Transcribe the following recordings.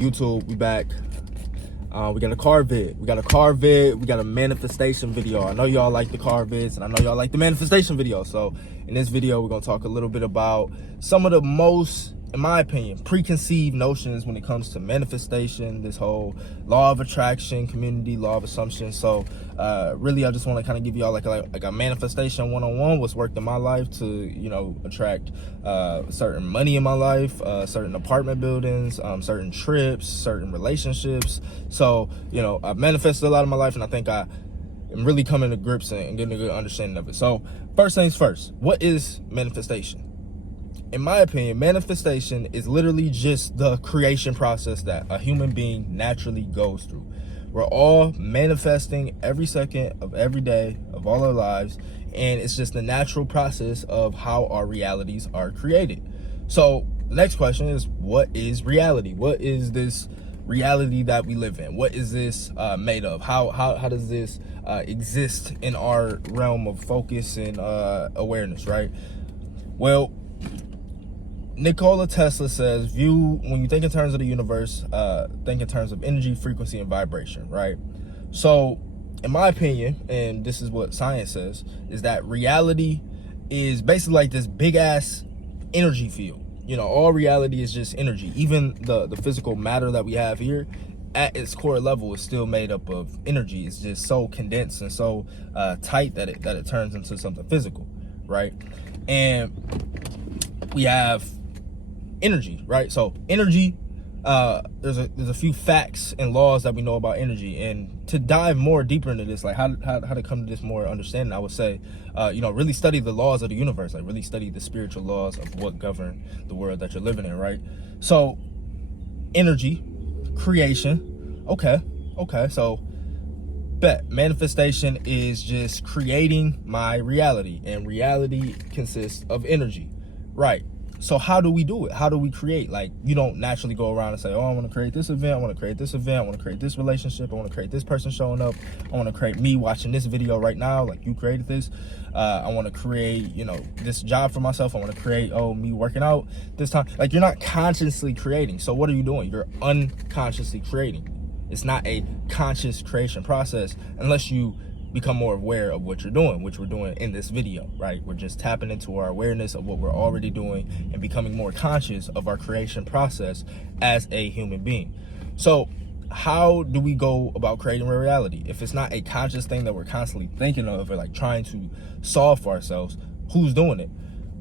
YouTube, we back. We got a car vid. We got a manifestation video. I know y'all like the car vids, and I know y'all like the manifestation video. So in this video, we're gonna talk a little bit about some of the most, in my opinion, preconceived notions when it comes to manifestation, this whole law of attraction, community, law of assumption. So really, I just want to kind of give y'all like a manifestation one-on-one, what's worked in my life to, you know, attract certain money in my life, certain apartment buildings, certain trips, certain relationships. So, you know, I've manifested a lot in my life, and I think I am really coming to grips and getting a good understanding of it. So first things first, what is manifestation? In my opinion, manifestation is literally just the creation process that a human being naturally goes through. We're all manifesting every second of every day of all our lives, and it's just the natural process of how our realities are created. So the next question is, what is reality? What is this reality that we live in? What is this made of? How does this exist in our realm of focus and awareness, right? Well, Nikola Tesla says, when you think in terms of the universe, think in terms of energy, frequency, and vibration, right? So in my opinion, and this is what science says, is that reality is basically like this big ass energy field. You know, all reality is just energy. Even the physical matter that we have here, at its core level, is still made up of energy. It's just so condensed and so tight that it turns into something physical, right? And we have energy, right? So energy, there's a few facts and laws that we know about energy, and to dive more deeper into this, like how to come to this more understanding, I would say, you know, really study the laws of the universe, like really study the spiritual laws of what govern the world that you're living in, right? So energy, creation, okay, so bet manifestation is just creating my reality, and reality consists of energy, right? So how do we do it? How do we create? Like, you don't naturally go around and say, oh, I want to create this event, I want to create this event, I want to create this relationship, I want to create this person showing up, I want to create me watching this video right now, like you created this. I want to create, you know, this job for myself. I want to create, me working out this time. Like, you're not consciously creating. So what are you doing? You're unconsciously creating. It's not a conscious creation process unless you become more aware of what you're doing, which we're doing in this video, right? We're just tapping into our awareness of what we're already doing and becoming more conscious of our creation process as a human being. So how do we go about creating a reality? If it's not a conscious thing that we're constantly thinking of or like trying to solve for ourselves, who's doing it?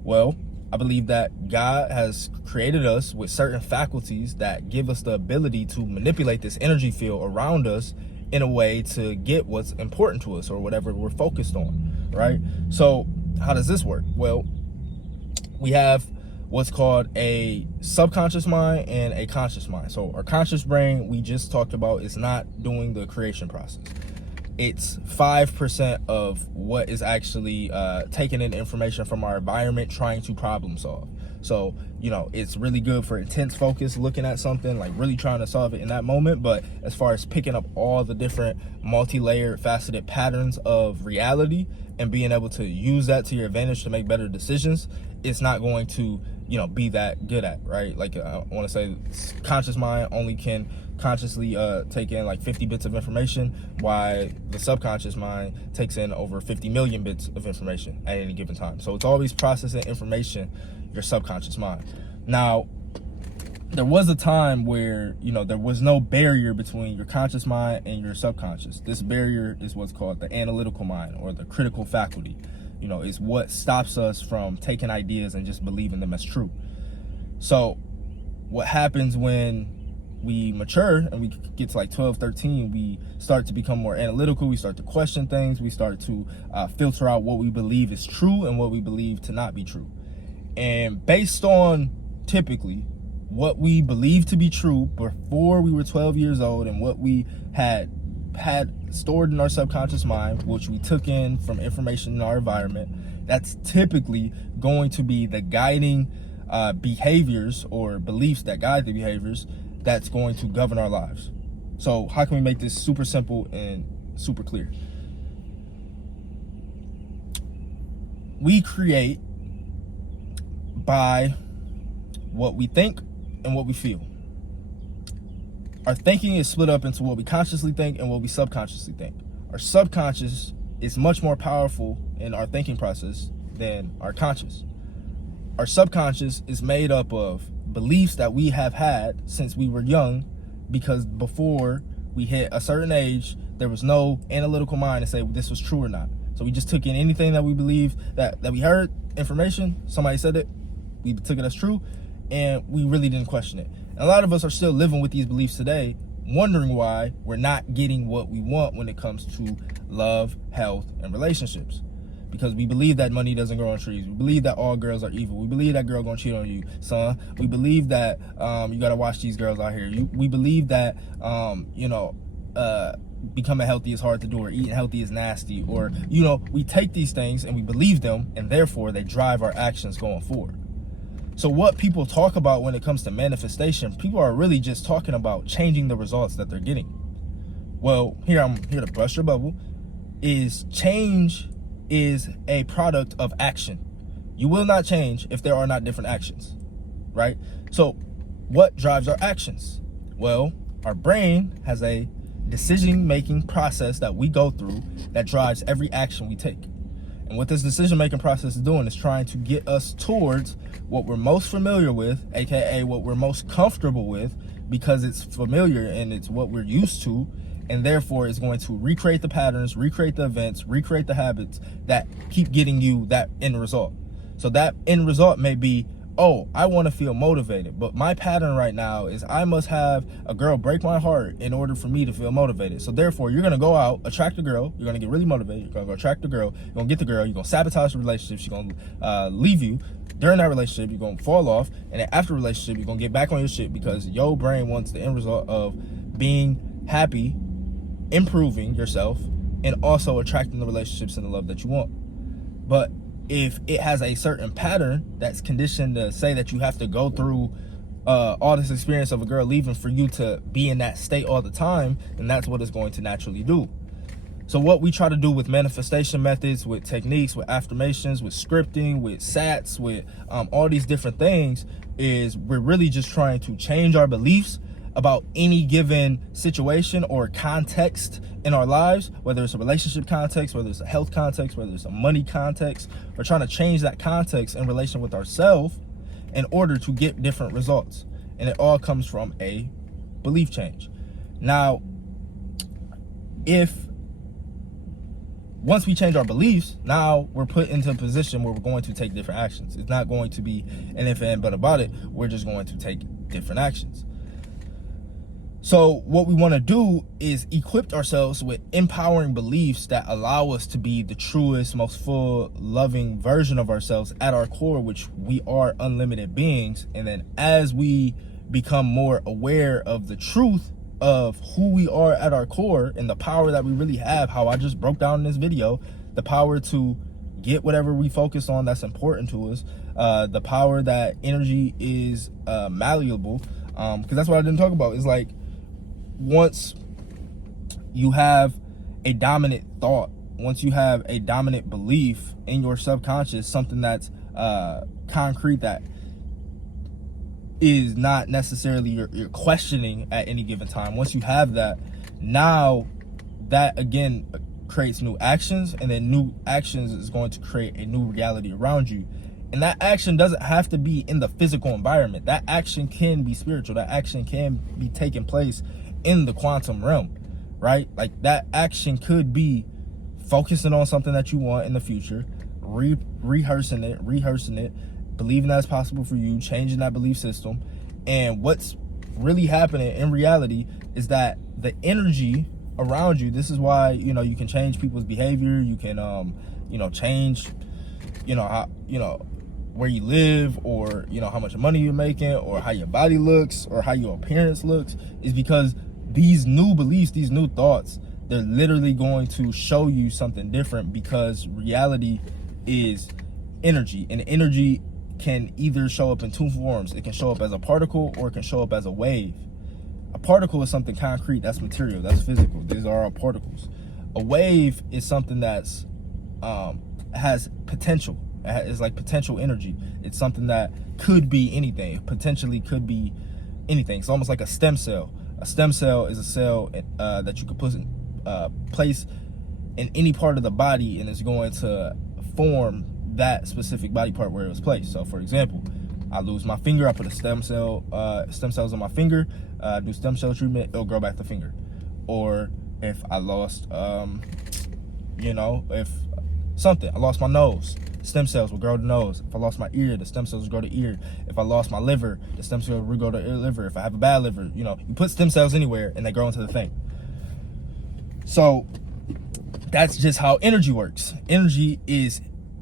Well, I believe that God has created us with certain faculties that give us the ability to manipulate this energy field around us in a way to get what's important to us or whatever we're focused on, right? So how does this work? Well, we have what's called a subconscious mind and a conscious mind. So our conscious brain, we just talked about, is not doing the creation process. It's 5% of what is actually taking in information from our environment, trying to problem solve. So, you know, it's really good for intense focus, looking at something, like really trying to solve it in that moment. But as far as picking up all the different multi-layered, faceted patterns of reality and being able to use that to your advantage to make better decisions, it's not going to, you know, be that good at, right? Like, I want to say conscious mind only can consciously take in like 50 bits of information, while the subconscious mind takes in over 50 million bits of information at any given time. So it's always processing information, your subconscious mind. Now, there was a time where, you know, there was no barrier between your conscious mind and your subconscious. This barrier is what's called the analytical mind, or the critical faculty. You know, is what stops us from taking ideas and just believing them as true. So what happens when we mature and we get to like 12, 13, we start to become more analytical, we start to question things, we start to filter out what we believe is true and what we believe to not be true. And based on typically what we believed to be true before we were 12 years old and what we had stored in our subconscious mind, which we took in from information in our environment, that's typically going to be the guiding behaviors or beliefs that guide the behaviors that's going to govern our lives. So how can we make this super simple and super clear? We create by what we think and what we feel. our thinking is split up into what we consciously think and what we subconsciously think. Our subconscious is much more powerful in our thinking process than our conscious. Our subconscious is made up of beliefs that we have had since we were young, because before we hit a certain age, there was no analytical mind to say this was true or not. So we just took in anything that we believed, that we heard information, somebody said it, we took it as true, and we really didn't question it. And a lot of us are still living with these beliefs today, wondering why we're not getting what we want when it comes to love, health, and relationships. Because we believe that money doesn't grow on trees. We believe that all girls are evil. We believe that girl gonna cheat on you, son. We believe that you gotta watch these girls out here. We believe that becoming healthy is hard to do, or eating healthy is nasty, or we take these things and we believe them, and therefore they drive our actions going forward. So what people talk about when it comes to manifestation, people are really just talking about changing the results that they're getting. Well, I'm here to bust your bubble. Change is a product of action. You will not change if there are not different actions, right? So what drives our actions? Well, our brain has a decision-making process that we go through that drives every action we take. And what this decision-making process is doing is trying to get us towards what we're most familiar with, aka what we're most comfortable with, because it's familiar and it's what we're used to, and therefore it's going to recreate the patterns, recreate the events, recreate the habits that keep getting you that end result. So that end result may be, oh, I want to feel motivated, but my pattern right now is I must have a girl break my heart in order for me to feel motivated. So therefore, you're going to go out, attract a girl, you're going to get really motivated, you're going to go attract a girl, you're going to get the girl, you're going to sabotage the relationship, she's going to leave you. During that relationship, you're going to fall off, and then after the relationship, you're going to get back on your shit because your brain wants the end result of being happy, improving yourself, and also attracting the relationships and the love that you want. But if it has a certain pattern that's conditioned to say that you have to go through all this experience of a girl leaving for you to be in that state all the time, then that's what it's going to naturally do. So what we try to do with manifestation methods, with techniques, with affirmations, with scripting, with SATs, with all these different things, is we're really just trying to change our beliefs about any given situation or context in our lives, whether it's a relationship context, whether it's a health context, whether it's a money context. We're trying to change that context in relation with ourselves in order to get different results. And it all comes from a belief change. Now, once we change our beliefs, now we're put into a position where we're going to take different actions. It's not going to be an if and but about it. We're just going to take different actions. So what we want to do is equip ourselves with empowering beliefs that allow us to be the truest, most full, loving version of ourselves at our core, which we are unlimited beings. And then as we become more aware of the truth of who we are at our core and the power that we really have, how I just broke down in this video, the power to get whatever we focus on that's important to us, the power that energy is malleable, because that's what I didn't talk about. It's like, once you have a dominant thought, once you have a dominant belief in your subconscious, something that's concrete, that is not necessarily you're questioning at any given time, once you have that, now that again creates new actions, and then new actions is going to create a new reality around you. And that action doesn't have to be in the physical environment. That action can be spiritual. That action can be taking place in the quantum realm, right? Like that action could be focusing on something that you want in the future, rehearsing it, believing that's possible for you, changing that belief system. And what's really happening in reality is that the energy around you, this is why, you can change people's behavior. You can, change, how, where you live, or, how much money you're making, or how your body looks, or how your appearance looks, is because these new beliefs, these new thoughts, they're literally going to show you something different, because reality is energy, and energy can either show up in two forms. It can show up as a particle, or it can show up as a wave. A particle is something concrete, that's material, that's physical. These are all particles. A wave is something that's has potential. It's like potential energy. It's something that could be anything, potentially could be anything. It's almost like a stem cell. A stem cell is a cell that you could place in any part of the body, and it's going to form that specific body part where it was placed. So for example, I lose my finger, I put a stem cells on my finger, do stem cell treatment, it'll grow back the finger. Or if I lost, I lost my nose, stem cells will grow the nose. If I lost my ear, the stem cells will grow the ear. If I lost my liver, the stem cells will grow the liver. If I have a bad liver, you put stem cells anywhere and they grow into the thing. So that's just how energy works. Energy is,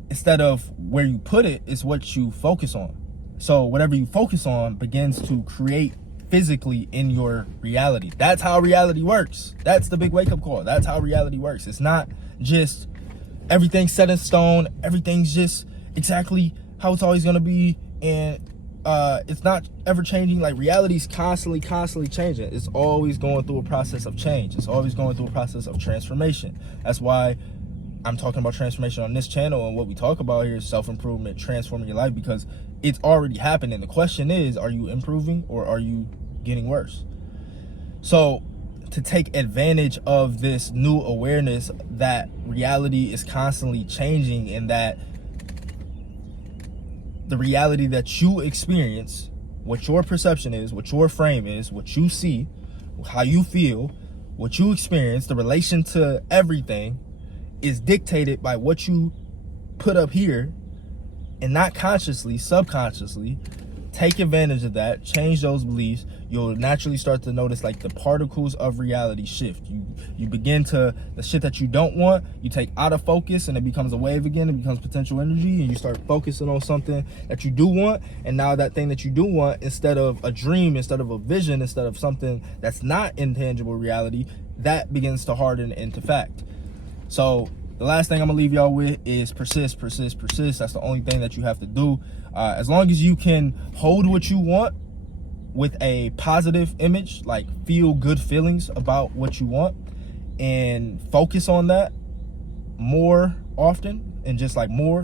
instead of where you put it, is what you focus on. So whatever you focus on begins to create physically in your reality. That's how reality works. That's the big wake-up call. That's how reality works. It's not just everything's set in stone, everything's just exactly how it's always going to be, and it's not ever changing. Like, reality's constantly changing. It's always going through a process of change. It's always going through a process of transformation. That's why I'm talking about transformation on this channel, and what we talk about here is self-improvement, transforming your life, because it's already happening. The question is, are you improving or are you getting worse? So to take advantage of this new awareness that reality is constantly changing, and that the reality that you experience, what your perception is, what your frame is, what you see, how you feel, what you experience, the relation to everything is dictated by what you put up here, and not consciously, subconsciously take advantage of that, change those beliefs. You'll naturally start to notice like the particles of reality shift. You begin to, the shit that you don't want, you take out of focus and it becomes a wave again. It becomes potential energy, and you start focusing on something that you do want. And now that thing that you do want, instead of a dream, instead of a vision, instead of something that's not intangible reality, that begins to harden into fact. So the last thing I'm gonna leave y'all with is persist. That's the only thing that you have to do. As long as you can hold what you want with a positive image, like feel good feelings about what you want, and focus on that more often, and just like more,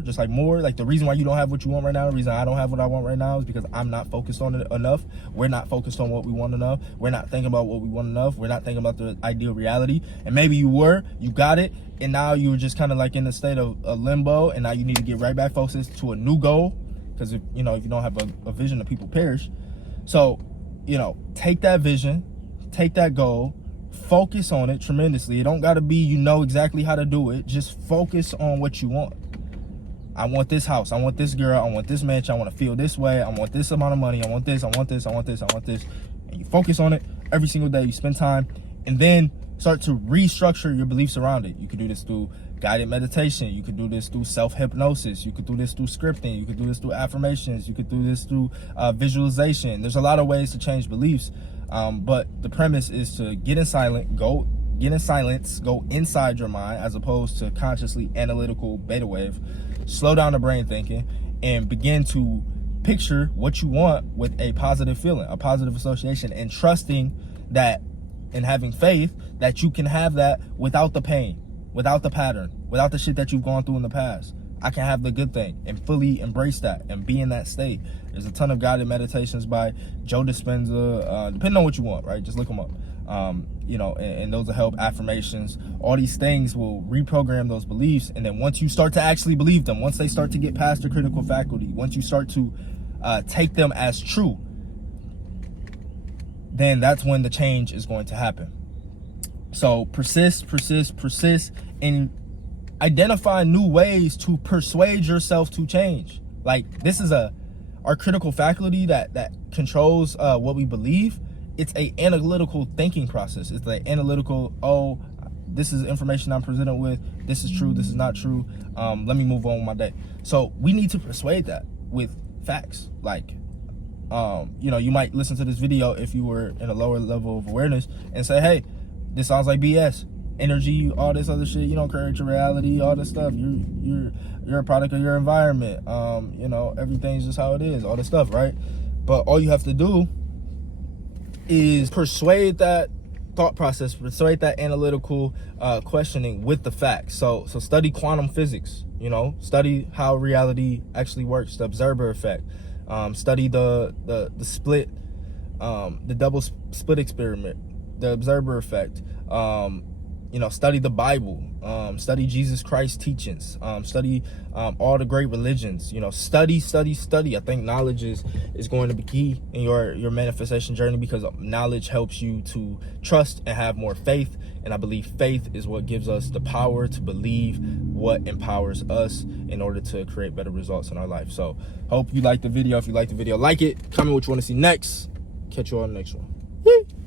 like the reason why you don't have what you want right now, the reason I don't have what I want right now is because I'm not focused on it enough. We're not focused on what we want enough. We're not thinking about what we want enough. We're not thinking about the ideal reality. And maybe you got it, and now you're just kind of like in a state of a limbo, and now you need to get right back focused to a new goal, because if you don't have a vision, the people perish. So take that vision, take that goal, focus on it tremendously. It don't got to be exactly how to do it. Just focus on what you want. I want this house, I want this girl, I want this mansion, I want to feel this way, I want this amount of money, I want this, and you focus on it every single day. You spend time, and then start to restructure your beliefs around it. You could do this through guided meditation, you could do this through self-hypnosis, you could do this through scripting, you could do this through affirmations, you could do this through visualization. There's a lot of ways to change beliefs, but the premise is to get in silence, go inside your mind, as opposed to consciously analytical beta wave. Slow down the brain thinking, and begin to picture what you want with a positive feeling, a positive association, and trusting that, and having faith that you can have that without the pain, without the pattern, without the shit that you've gone through in the past. I can have the good thing and fully embrace that and be in that state. There's a ton of guided meditations by Joe Dispenza, depending on what you want, right? Just look them up. And those will help. Affirmations, all these things will reprogram those beliefs. And then once you start to actually believe them, once they start to get past the critical faculty, once you start to take them as true, then that's when the change is going to happen. So persist, and identify new ways to persuade yourself to change. Like, this is our critical faculty that controls what we believe. It's a analytical thinking process. It's like analytical, this is information I'm presented with, this is true, this is not true, let me move on with my day. So we need to persuade that with facts. Like, you might listen to this video if you were in a lower level of awareness and say, hey, this sounds like BS. Energy, all this other shit, you don't create your reality, all this stuff. You're a product of your environment. Everything's just how it is, all this stuff, right? But all you have to do is persuade that thought process, persuade that analytical questioning with the facts. So study quantum physics, study how reality actually works, the observer effect. Study the split the double split experiment, the observer effect, study the Bible, study Jesus Christ's teachings, study all the great religions, study. I think knowledge is going to be key in your manifestation journey, because knowledge helps you to trust and have more faith. And I believe faith is what gives us the power to believe, what empowers us in order to create better results in our life. So hope you like the video. If you like the video, like it, comment what you want to see next. Catch you on the next one.